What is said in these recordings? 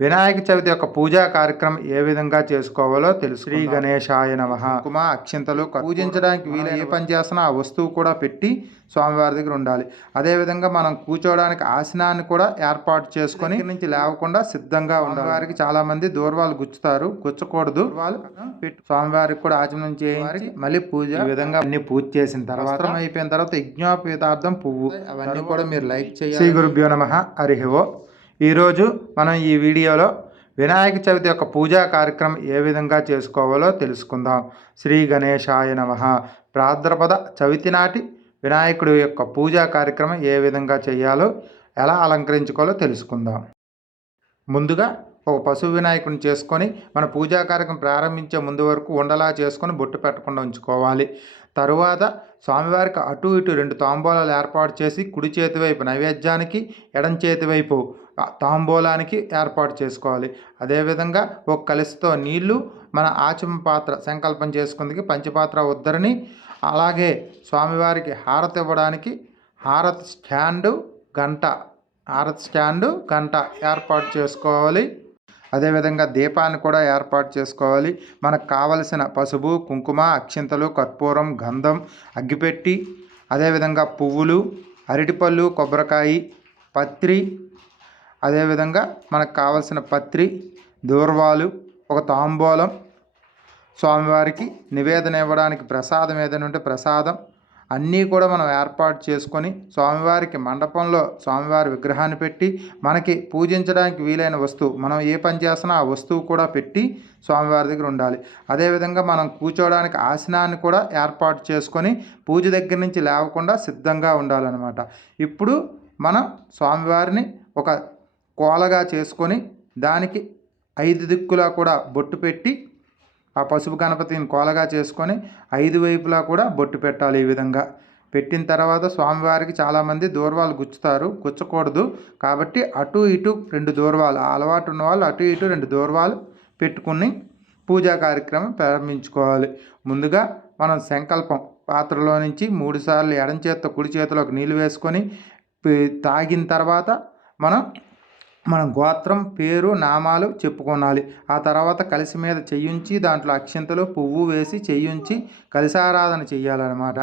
వినాయక చవితి యొక్క పూజా కార్యక్రమం ఏ విధంగా చేసుకోవాలో తెలుసు. శ్రీ గణేశాయ నమః. కుంకుమ అక్షింతలు పూజించడానికి వీలైన ఏ పని చేస్తున్నా ఆ వస్తువు కూడా పెట్టి స్వామివారి దగ్గర ఉండాలి. అదేవిధంగా మనం కూర్చోవడానికి ఆసనాన్ని కూడా ఏర్పాటు చేసుకొని నుంచి లేవకుండా సిద్ధంగా ఉండాలి. వారికి చాలా మంది దూర్వాలు గుచ్చుతారు, గుచ్చకూడదు. వాళ్ళు స్వామివారికి కూడా ఆచమనం చేయించి మళ్ళీ పూజ ఈ విధంగా అన్ని పూజ చేసిన తర్వాత అయిపోయిన తర్వాత యజ్ఞోపేతార్థం పువ్వు అవన్నీ కూడా మీరు లైక్ చేయాలి. శ్రీ గురుభ్యో నమః. హరి ఓం. ఈరోజు మనం ఈ వీడియోలో వినాయక చవితి యొక్క పూజా కార్యక్రమం ఏ విధంగా చేసుకోవాలో తెలుసుకుందాం. శ్రీ గణేశాయ నమః. భాద్రపద చవితి నాటి వినాయకుడి యొక్క పూజా కార్యక్రమం ఏ విధంగా చేయాలో, ఎలా అలంకరించుకోవాలో తెలుసుకుందాం. ముందుగా ఒక పశువు వినాయకుడిని చేసుకొని మన పూజా కార్యక్రమం ప్రారంభించే ముందు వరకు ఉండలా చేసుకొని బొట్టు పెట్టకుండా ఉంచుకోవాలి. తరువాత స్వామివారికి అటు ఇటు 2 తాంబూలాలు ఏర్పాటు చేసి కుడి చేతి వైపు నైవేద్యానికి, ఎడం చేతి వైపు తాంబూలానికి ఏర్పాటు చేసుకోవాలి. అదేవిధంగా ఒక కలశతో నీళ్లు, మన ఆచమ పాత్ర సంకల్పం చేసుకుందుకు పంచపాత్ర ఉద్దరిని, అలాగే స్వామివారికి హారతి ఇవ్వడానికి హారతి స్టాండు, గంట ఏర్పాటు చేసుకోవాలి. అదేవిధంగా దీపాన్ని కూడా ఏర్పాటు చేసుకోవాలి. మనకు కావలసిన పసుపు, కుంకుమ, అక్షింతలు, కర్పూరం, గంధం, అగ్గిపెట్టి, అదేవిధంగా పువ్వులు, అరటిపళ్ళు, కొబ్బరికాయ, పత్రి, అదేవిధంగా మనకు కావలసిన పత్రి, దూర్వాలు, ఒక తాంబూలం, స్వామివారికి నివేదన ఇవ్వడానికి ప్రసాదం ఏదైనా ఉంటే ప్రసాదం అన్నీ కూడా మనం ఏర్పాటు చేసుకొని స్వామివారికి మండపంలో స్వామివారి విగ్రహాన్ని పెట్టి మనకి పూజించడానికి వీలైన వస్తువు మనం ఏ పని చేస్తున్నా ఆ వస్తువు కూడా పెట్టి స్వామివారి దగ్గర ఉండాలి. అదేవిధంగా మనం కూర్చోవడానికి ఆసనాన్ని కూడా ఏర్పాటు చేసుకొని పూజ దగ్గర నుంచి లేవకుండా సిద్ధంగా ఉండాలన్నమాట. ఇప్పుడు మనం స్వామివారిని ఒక కోలగా చేసుకొని దానికి 5 దిక్కులా కూడా బొట్టు పెట్టి ఆ పసుపు గణపతిని కోలగా చేసుకొని 5 వైపులా కూడా బొట్టు పెట్టాలి. ఈ విధంగా పెట్టిన తర్వాత స్వామివారికి చాలామంది దూర్వాలు గుచ్చుతారు, గుచ్చకూడదు. కాబట్టి అటు ఇటు 2 దూర్వాలు, ఆ అలవాటు ఉన్న వాళ్ళు అటు ఇటు 2 దూర్వాలు పెట్టుకుని పూజా కార్యక్రమం ప్రారంభించుకోవాలి. ముందుగా మనం సంకల్పం పాత్రలో నుంచి 3 సార్లు ఎడం చేత్తో కుడి చేతిలోకి నీళ్ళు వేసుకొని తాగిన తర్వాత మన గోత్రం, పేరు, నామాలు చెప్పుకోవాలి. ఆ తర్వాత కలశం మీద చెయ్యుంచి దాంట్లో అక్షింతలు, పువ్వు వేసి చెయ్యుంచి కలశారాధన చెయ్యాలన్నమాట.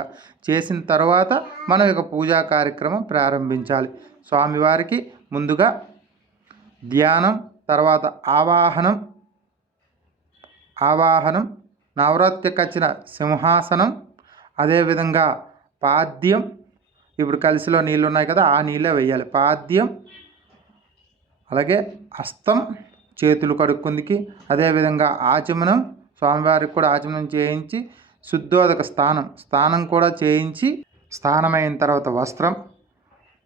చేసిన తర్వాత మనం ఇక పూజా కార్యక్రమం ప్రారంభించాలి. స్వామివారికి ముందుగా ధ్యానం, తర్వాత ఆవాహనం, నవరాత్రికి వచ్చిన సింహాసనం, అదేవిధంగా పాద్యం, ఇప్పుడు కలశలో నీళ్ళు ఉన్నాయి కదా ఆ నీళ్ళే వేయాలి. పాద్యం, అలాగే హస్తం, చేతులు కడుక్కుందికి, అదేవిధంగా ఆచమనం, స్వామివారికి కూడా ఆచమనం చేయించి శుద్ధోదక స్నానం కూడా చేయించి, స్నానమైన తర్వాత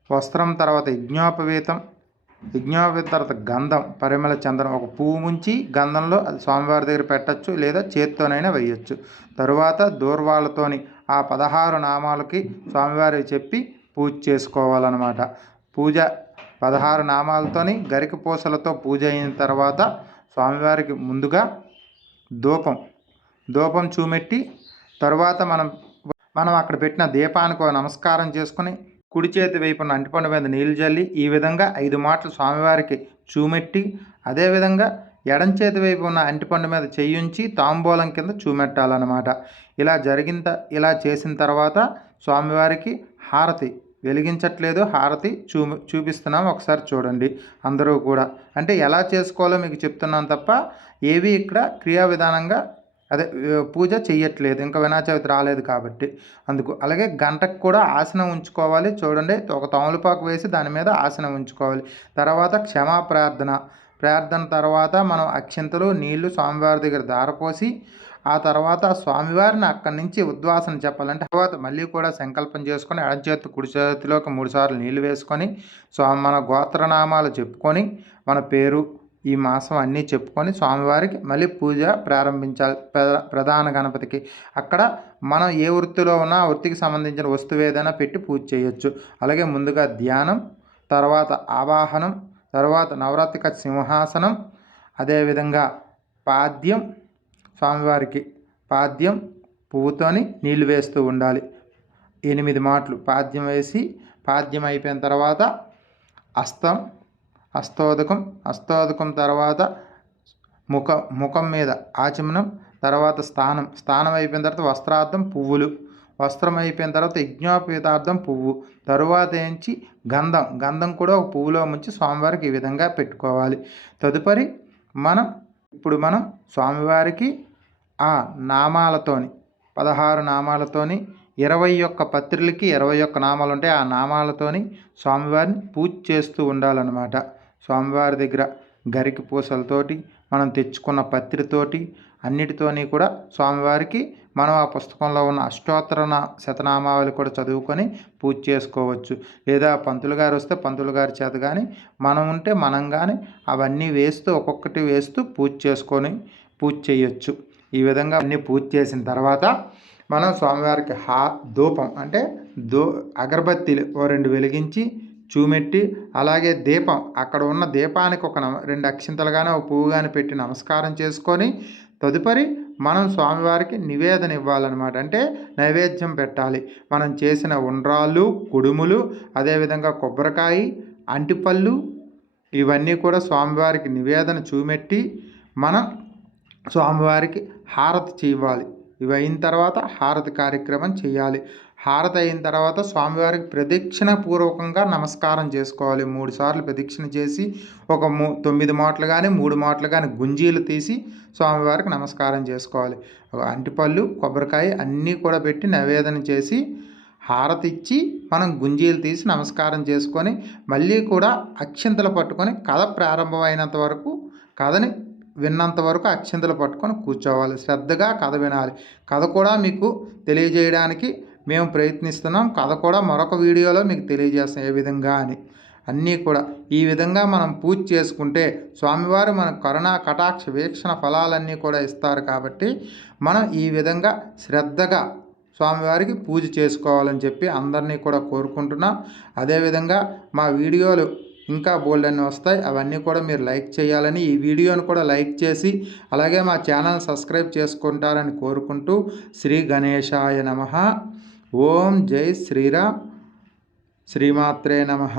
వస్త్రం తర్వాత యజ్ఞోపవీతం తర్వాత గంధం, పరిమళ చందనం, ఒక పువ్వు ముంచి గంధంలో అది స్వామివారి దగ్గర పెట్టచ్చు, లేదా చేత్తోనైనా వేయచ్చు. తరువాత దూర్వాలతోని ఆ 16 నామాలకి స్వామివారికి చెప్పి పూజ చేసుకోవాలన్నమాట. పూజ 16 నామాలతోని గరిక పూసలతో పూజ అయిన తర్వాత స్వామివారికి ముందుగా ధూపం చూమెట్టి, తర్వాత మనం అక్కడ పెట్టిన దీపానికి నమస్కారం చేసుకుని కుడి చేతి వైపున అంటిపండు మీద నీళ్ళు జల్లి ఈ విధంగా 5 మాటలు స్వామివారికి చూమెట్టి, అదేవిధంగా ఎడం చేతి వైపు ఉన్న అంటిపండు మీద చెయ్యుంచి తాంబూలం కింద చూమెట్టాలన్నమాట. ఇలా చేసిన తర్వాత స్వామివారికి హారతి వెలిగించట్లేదు, హారతి చూపిస్తున్నాం, ఒకసారి చూడండి అందరూ కూడా. అంటే ఎలా చేసుకోవాలో మీకు చెప్తున్నాను తప్ప ఏవి ఇక్కడ క్రియా విధానంగా పూజ చెయ్యట్లేదు, ఇంకా వినాయక చవితి రాలేదు కాబట్టి అందుకు. అలాగే గంటకు కూడా ఆసనం ఉంచుకోవాలి. చూడండి, ఒక తమలపాకు వేసి దాని మీద ఆసనం ఉంచుకోవాలి. తర్వాత క్షమా ప్రార్థన తర్వాత మనం అక్షింతలు, నీళ్లు స్వామివారి దగ్గర దారపోసి ఆ తర్వాత స్వామివారిని అక్కడి నుంచి ఉద్వాసన చెప్పాలంటే తర్వాత మళ్ళీ కూడా సంకల్పం చేసుకొని ఎడం చేతి కుడి చేతిలోకి 3 సార్లు నీళ్లు వేసుకొని మన గోత్రనామాలు చెప్పుకొని మన పేరు, ఈ మాసం అన్నీ చెప్పుకొని స్వామివారికి మళ్ళీ పూజ ప్రారంభించాలి. ప్రధాన గణపతికి అక్కడ మనం ఏ వృత్తిలో ఉన్నా ఆ వృత్తికి సంబంధించిన వస్తువు ఏదైనా పెట్టి పూజ చేయొచ్చు. అలాగే ముందుగా ధ్యానం, తర్వాత ఆవాహనం, తర్వాత నవరాత్రిక సింహాసనం, అదేవిధంగా పాద్యం, స్వామివారికి పాద్యం పువ్వుతోని నీళ్లు వేస్తూ ఉండాలి. 8 మాటలు పాద్యం వేసి, పాద్యం అయిపోయిన తర్వాత హస్తం, హస్తోదకం తర్వాత ముఖం మీద ఆచమనం, తర్వాత స్నానం అయిపోయిన తర్వాత వస్త్రార్థం పువ్వులు, వస్త్రం అయిపోయిన తర్వాత యజ్ఞోపేతార్థం పువ్వు, తరువాత ఏంచి గంధం కూడా ఒక పువ్వులో ముంచి స్వామివారికి ఈ విధంగా పెట్టుకోవాలి. తదుపరి మనం స్వామివారికి ఆ నామాలతోని 16 నామాలతోని 21 పత్రులకి 21 నామాలు ఉంటాయి. ఆ నామాలతోని స్వామివారిని పూజ చేస్తూ ఉండాలన్నమాట. స్వామివారి దగ్గర గరికి పూసలతోటి మనం తెచ్చుకున్న పత్రితోటి అన్నిటితోని కూడా స్వామివారికి మనం ఆ పుస్తకంలో ఉన్న అష్టోత్తర శతనామావళి కూడా చదువుకొని పూజ చేసుకోవచ్చు. లేదా పంతులు గారు వస్తే పంతులు గారి చేత కానీ, మనం ఉంటే మనం కానీ అవన్నీ వేస్తూ ఒక్కొక్కటి వేస్తూ పూజ చేయొచ్చు. ఈ విధంగా అన్నీ పూజ చేసిన తర్వాత మనం స్వామివారికి ధూపం అంటే అగరబత్తీలు 2 వెలిగించి చూమెట్టి, అలాగే దీపం అక్కడ ఉన్న దీపానికి ఒక 2 అక్షింతలు కానీ ఒక పువ్వు కానీ పెట్టి నమస్కారం చేసుకొని, తదుపరి మనం స్వామివారికి నివేదన ఇవ్వాలన్నమాట. అంటే నైవేద్యం పెట్టాలి. మనం చేసిన ఉండ్రాళ్ళు, కుడుములు, అదేవిధంగా కొబ్బరికాయ, అంటిపళ్ళు ఇవన్నీ కూడా స్వామివారికి నివేదన చూమెట్టి మనం స్వామివారికి హారతి చేయాలి. ఇవి అయిన తర్వాత హారతి కార్యక్రమం చేయాలి. హారతి అయిన తర్వాత స్వామివారికి ప్రదక్షిణ పూర్వకంగా నమస్కారం చేసుకోవాలి. 3 సార్లు ప్రదక్షిణ చేసి ఒక 9 మాటలు కానీ 3 మాటలు కానీ గుంజీలు తీసి స్వామివారికి నమస్కారం చేసుకోవాలి. అంటిపళ్ళు, కొబ్బరికాయ అన్నీ కూడా పెట్టి నివేదన చేసి హారతి ఇచ్చి మనం గుంజీలు తీసి నమస్కారం చేసుకొని మళ్ళీ కూడా అక్షింతలు పట్టుకొని కథ ప్రారంభమైనంత వరకు కథని విన్నంత వరకు అక్షింతలు పట్టుకొని కూర్చోవాలి. శ్రద్ధగా కథ వినాలి. కథ కూడా మీకు తెలియజేయడానికి మేము ప్రయత్నిస్తున్నాం. కథ కూడా మరొక వీడియోలో మీకు తెలియజేస్తాం ఏ విధంగా అని. అన్నీ కూడా ఈ విధంగా మనం పూజ చేసుకుంటే స్వామివారు మన కరుణా కటాక్ష వీక్షణ ఫలాలన్నీ కూడా ఇస్తారు. కాబట్టి మనం ఈ విధంగా శ్రద్ధగా స్వామివారికి పూజ చేసుకోవాలని చెప్పి అందరినీ కూడా కోరుకుంటున్నాం. అదేవిధంగా మా వీడియోలు ఇంకా బోల్డ్ అన్నీ వస్తాయి. అవన్నీ కూడా మీరు లైక్ చేయాలని, ఈ వీడియోను కూడా లైక్ చేసి అలాగే మా ఛానల్ సబ్స్క్రైబ్ చేసుకుంటారని కోరుకుంటూ శ్రీ గణేశాయ నమః. ఓం జై శ్రీరామ్. శ్రీమాత్రే నమః.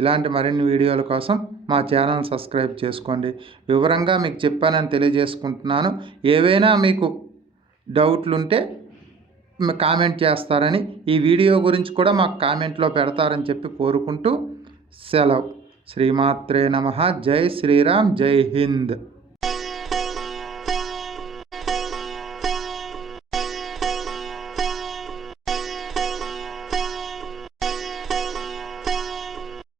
ఇలాంటి మరిన్ని వీడియోల కోసం మా ఛానల్ సబ్స్క్రైబ్ చేసుకోండి. వివరంగా మీకు చెప్పానని తెలియజేసుకుంటున్నాను. ఏవైనా మీకు డౌట్లుంటే కామెంట్ చేస్తారని, ఈ వీడియో గురించి కూడా మాకు కామెంట్లో పెడతారని చెప్పి కోరుకుంటూ సెలవు. శ్రీమాత్రే నమః. జై శ్రీరామ్. జై హింద్.